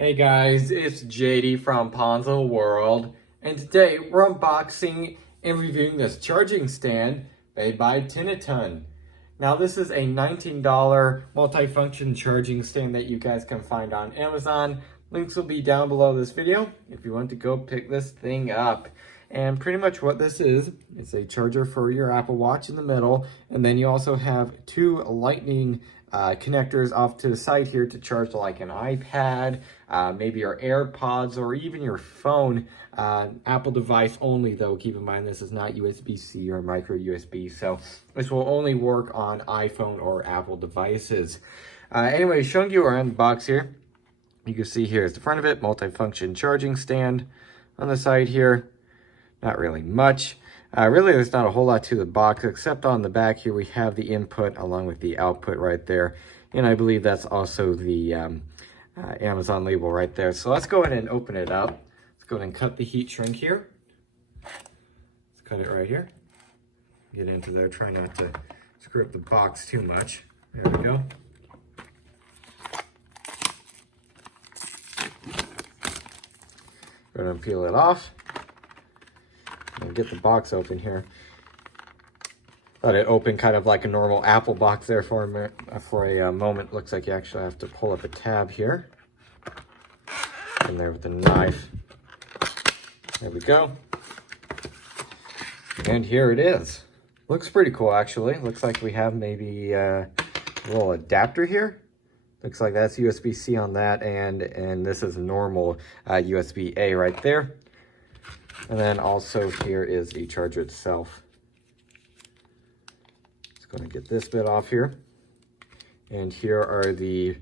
Hey guys, it's JD from Ponzo World, and today we're unboxing and reviewing this charging stand made by Tinetton. Now this is a $19 multifunction charging stand that you guys can find on Amazon. Links will be down below this video if you want to go pick this thing up. And pretty much what this is, it's a charger for your Apple Watch in the middle, and then you also have two lightning connectors off to the side here to charge like an iPad, maybe your AirPods, or even your phone. Apple device only though, keep in mind this is not USB-C or micro USB, so this will only work on iPhone or Apple devices. Anyway, showing you around the box here, you can see here is the front of it, multifunction charging stand. On the side here, not really much. Really, there's not a whole lot to the box, except on the back here we have the input along with the output right there. And I believe that's also the Amazon label right there. So let's go ahead and open it up. Let's go ahead and cut the heat shrink here. Let's cut it right here. Get into there, try not to screw up the box too much. There we go. Go ahead and peel it off. And get the box open here. Thought it opened kind of like a normal Apple box there for a moment. Looks like you actually have to pull up a tab here. In there with the knife. There we go. And here it is. Looks pretty cool actually. Looks like we have maybe a little adapter here. Looks like that's USB-C on that, and this is normal USB-A right there. And then also here is the charger itself. Just going to get this bit off here. And here are the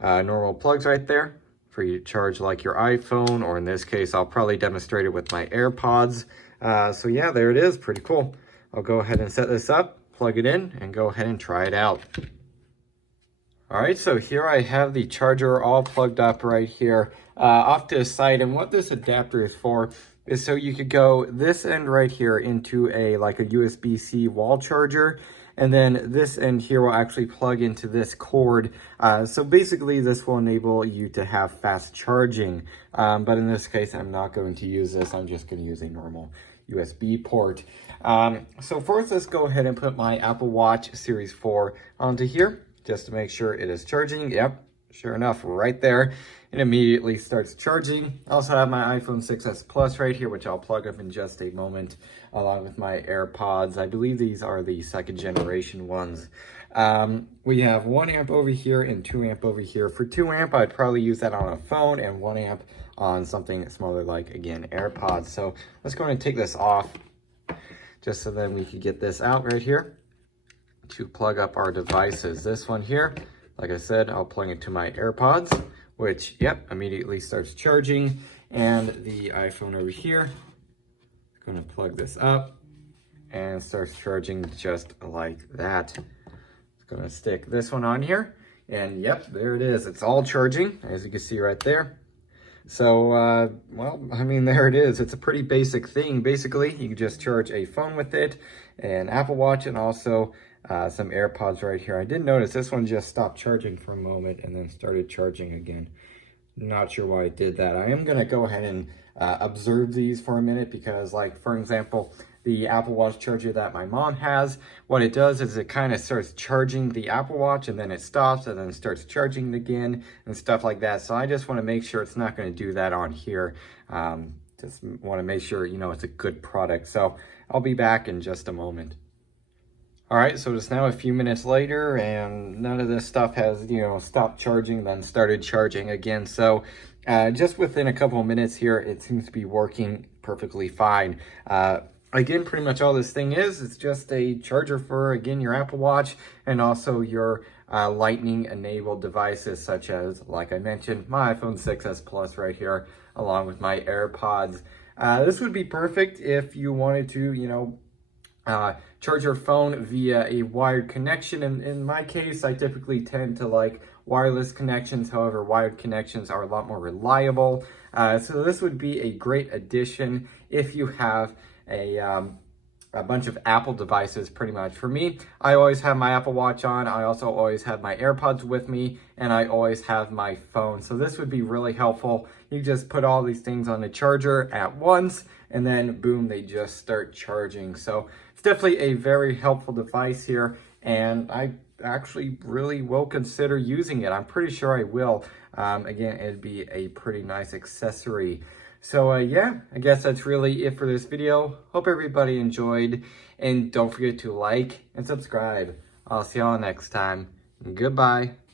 normal plugs right there for you to charge like your iPhone, or in this case, I'll probably demonstrate it with my AirPods. So yeah, there it is, pretty cool. I'll go ahead and set this up, plug it in, and go ahead and try it out. All right, so here I have the charger all plugged up right here off to the side. And what this adapter is for is so you could go this end right here into like a USB-C wall charger, and then this end here will actually plug into this cord. So basically this will enable you to have fast charging, but in this case I'm not going to use this. I'm just going to use a normal USB port. So first let's go ahead and put my Apple Watch Series 4 onto here just to make sure it is charging. Yep, sure enough, right there. It immediately starts charging. I also have my iPhone 6s Plus right here, which I'll plug up in just a moment, along with my AirPods. I believe these are the second generation ones. We have 1 amp over here and 2 amp over here. For 2 amp, I'd probably use that on a phone, and 1 amp on something smaller like, again, AirPods. So let's go ahead and take this off, just so then we can get this out right here to plug up our devices. This one here, like I said, I'll plug it to my AirPods, which, yep, immediately starts charging. And the iPhone over here, I'm going to plug this up and starts charging just like that. I'm going to stick this one on here, and yep, there it is. It's all charging, as you can see right there. So, well, I mean, there it is. It's a pretty basic thing. Basically, you can just charge a phone with it, an Apple Watch, and also some AirPods right here. I did notice this one just stopped charging for a moment and then started charging again. Not sure why it did that. I am going to go ahead and observe these for a minute, because, like, for example, the Apple Watch charger that my mom has, what it does is it kind of starts charging the Apple Watch, and then it stops, and then starts charging again, and stuff like that. So I just want to make sure it's not going to do that on here. Just want to make sure, you know, it's a good product. So I'll be back in just a moment. All right, so it's now a few minutes later, and none of this stuff has, you know, stopped charging, then started charging again. So just within a couple of minutes here, it seems to be working perfectly fine. Again, pretty much all this thing is, it's just a charger for, again, your Apple Watch, and also your lightning-enabled devices, such as, like I mentioned, my iPhone 6s Plus right here, along with my AirPods. This would be perfect if you wanted to, you know, charge your phone via a wired connection. In my case, I typically tend to like wireless connections. However, wired connections are a lot more reliable. So this would be a great addition if you have a a bunch of Apple devices pretty much. For me, I always have my Apple Watch on. I also always have my AirPods with me, and I always have my phone. So this would be really helpful. You just put all these things on the charger at once, and then boom, they just start charging. So it's definitely a very helpful device here, and I actually really will consider using it. I'm pretty sure I will. Again, it'd be a pretty nice accessory. So yeah, I guess that's really it for this video. Hope everybody enjoyed, and don't forget to like and subscribe. I'll see y'all next time. Goodbye.